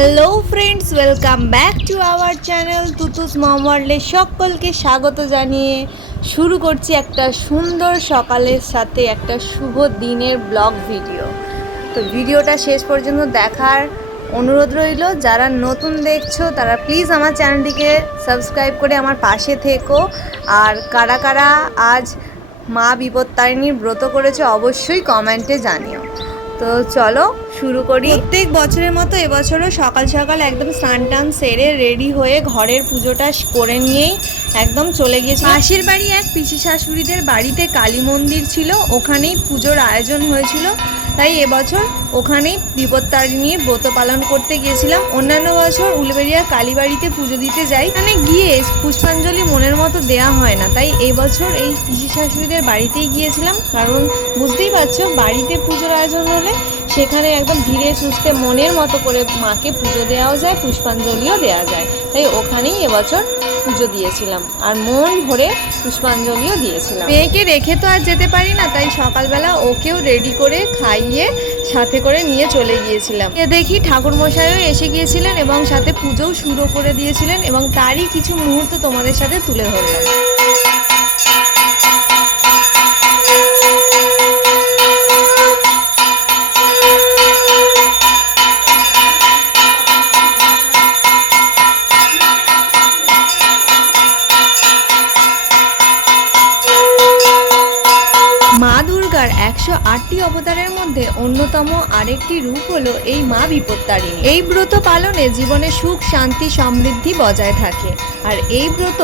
Hello friends, welcome back to our channel Tutu's mom ওয়ার্ল্ডে সকলকে স্বাগত জানিয়ে শুরু করছি একটা সুন্দর সকালের সাথে একটা শুভ দিনের ব্লগ ভিডিও। তো ভিডিওটা শেষ পর্যন্ত দেখার অনুরোধ রইল। যারা নতুন দেখছো তারা প্লিজ আমার চ্যানেলটিকে সাবস্ক্রাইব করে আমার পাশে থেকো। আর কারা কারা আজ মা বিপত্তারিণীর ব্রত করেছে অবশ্যই কমেন্টে জানিও। তো চলো শুরু করি। প্রত্যেক বছরের মতো এবছরও সকাল সকাল একদম স্নান টান সেরে রেডি হয়ে ঘরের পুজোটা করে নিয়েই একদম চলে গিয়েছি পাশের বাড়ি এক পিসি শাশুড়িদের বাড়িতে কালী মন্দির ছিল, ওখানেই পুজোর আয়োজন হয়েছিল। তাই এবছর ওখানেই বিপত্তারিণীর ব্রত পালন করতে গিয়েছিলাম। অন্যান্য বছর উলবেড়িয়া কালীবাড়িতে পুজো দিতে যাই, মানে গিয়ে পুষ্পাঞ্জলি মনের মতো দেয়া হয় না। তাই এবছর এই পিসি শাশুড়িদের বাড়িতেই গিয়েছিলাম, কারণ বুঝতেই পারছো বাড়িতে পুজোর আয়োজন হলে সেখানে একদম ধীরে সুস্থে মনের মতো করে মাকে পুজো দেওয়াও যায়, পুষ্পাঞ্জলিও দেওয়া যায়। তাই ওখানেই এবছর পুজো দিয়েছিলাম আর মন ভরে পুষ্পাঞ্জলিও দিয়েছিলাম। মেয়েকে রেখে তো আর যেতে পারি না, তাই সকালবেলা ওকেও রেডি করে খাইয়ে সাথে করে নিয়ে চলে গিয়েছিলাম। দেখি ঠাকুরমশাইও এসে গিয়েছিলেন এবং সাথে পুজোও শুরু করে দিয়েছিলেন, এবং তারই কিছু মুহূর্ত তোমাদের সাথে তুলে ধরলাম। মা দুর্গার 108টি অবতারের মধ্যে অন্যতম আরেকটি রূপ হলো এই মা বিপত্তারিণী। এই ব্রত পালনে জীবনে সুখ শান্তি সমৃদ্ধি বজায় থাকে। আর এই ব্রত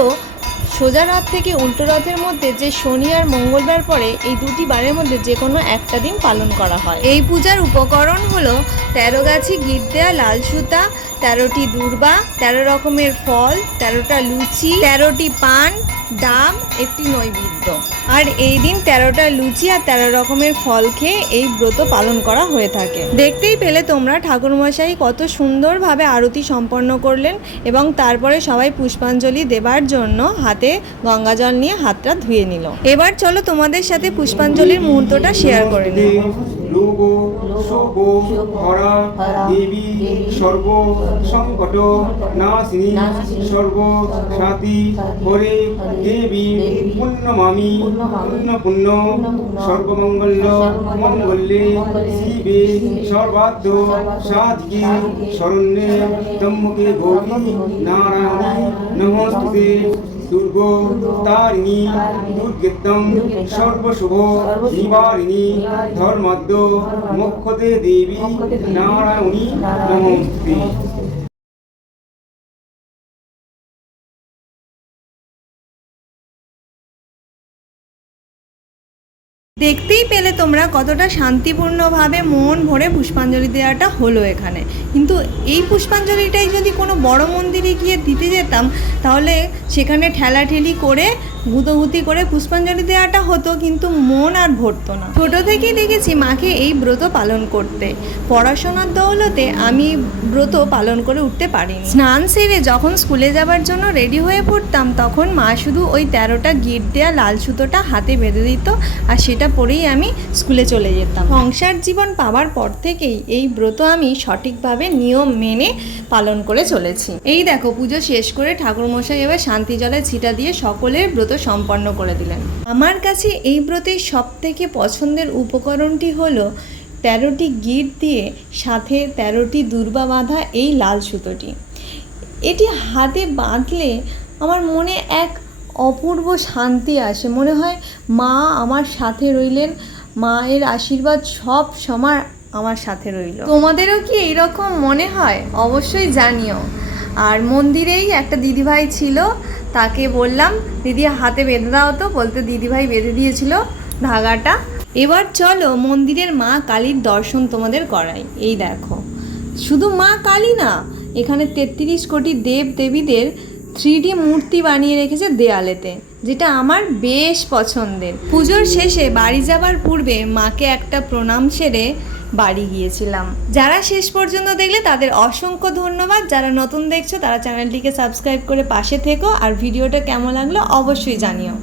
সোজা রথ থেকে উল্টো রথের মধ্যে যে শনি আর মঙ্গলবার পরে এই দুটি বারের মধ্যে যে কোনো একটা দিন পালন করা হয়। এই পূজার উপকরণ হলো 13 গাছি গিট দেয়া লাল সুতা, 13টি দূর্বা, 13 রকমের ফল, 13টা লুচি, 13টি পান, ডাব, একটি নৈবেদ্য। আর এই দিন 13টা লুচি আর 13 রকমের ফল খেয়ে এই ব্রত পালন করা হয়ে থাকে। দেখতেই পেলে তোমরা ঠাকুরমশাই কত সুন্দরভাবে আরতি সম্পন্ন করলেন, এবং তারপরে সবাই পুষ্পাঞ্জলি দেবার জন্য হাতে গঙ্গা জল নিয়ে হাতটা ধুয়ে নিল। এবার চলো তোমাদের সাথে পুষ্পাঞ্জলির মুহূর্তটা শেয়ার করে নিই। লোগ শোক হরা দেবী সর্ব সংকট নাশিনী সর্ব সাথী হরে দেবী পুণ্যমামি পুণ্য পুণ্য সর্বমঙ্গল্য মঙ্গল্যে শিবে সর্বার্থ সাধিকে শরণ্যে ত্র্যম্বকে গৌরী নারায়ণী নমস্তুতে দুর্গো তারিণী দুর্গেত্তম সর্বশুভ নিবারিণী ধর্মদ্য মোক্ষদে দেবী নারায়ণী নমস্তুতে। দেখতেই পেলে তোমরা কতটা শান্তিপূর্ণভাবে মন ভরে পুষ্পাঞ্জলি দেওয়াটা হলো এখানে। কিন্তু এই পুষ্পাঞ্জলিটাই যদি কোনো বড় মন্দিরে গিয়ে দিতে যেতাম, তাহলে সেখানে ঠেলাঠেলি করে গুঁতোগুতি করে পুষ্পাঞ্জলি দেওয়াটা হতো, কিন্তু মন আর ভরতো না। ছোটো থেকেই দেখেছি মাকে এই ব্রত পালন করতে। পড়াশোনার দৌলতে আমি ব্রত পালন করে উঠতে পারিনি। স্নান সেরে যখন স্কুলে যাবার জন্য রেডি হয়ে পড়তাম, তখন মা শুধু ওই 13টা গিট দেয়া লাল সুতোটা হাতে বেঁধে দিত, আর সেটা পরেই আমি স্কুলে চলে যেতাম। সংসার জীবন পাওয়ার পর থেকেই এই ব্রত আমি সঠিকভাবে নিয়ম মেনে পালন করে চলেছি। এই দেখো পুজো শেষ করে ঠাকুরমশাই এবার শান্তি জলে ছিটা দিয়ে সকলের ব্রত সম্পন্ন করে দিলেন। আমার কাছে এই ব্রতের সব থেকে পছন্দের উপকরণটি হলো 13টি গিট দিয়ে সাথে 13টি দূর্বা বাঁধা এই লাল সুতোটি। এটি হাতে বাঁধলে আমার মনে এক অপূর্ব শান্তি আসে, মনে হয় মা আমার সাথে রইলেন, মায়ের আশীর্বাদ সব সময় আমার সাথে রইল। তোমাদেরও কি এইরকম মনে হয়? অবশ্যই জানিও। আর মন্দিরেই একটা দিদিভাই ছিল, তাকে বললাম দিদি হাতে বেঁধে দাও তো, বলতে দিদিভাই বেঁধে দিয়েছিল ধাগাটা। এবার চলো মন্দিরের মা কালীর দর্শন তোমাদের করাই। এই দেখো, শুধু মা কালী না, এখানে 33 কোটি দেব দেবীদের 3D মূর্তি বানিয়ে রেখেছে দেয়ালেতে, যেটা আমার বেশ পছন্দের। পুজোর শেষে বাড়ি যাবার পূর্বে মাকে একটা প্রণাম সেরে বাড়ি গিয়েছিলাম। যারা শেষ পর্যন্ত দেখলে তাদের অসংখ্য ধন্যবাদ। যারা নতুন দেখছো তারা চ্যানেলটিকে সাবস্ক্রাইব করে পাশে থেকো, আর ভিডিওটা কেমন লাগলো অবশ্যই জানিও।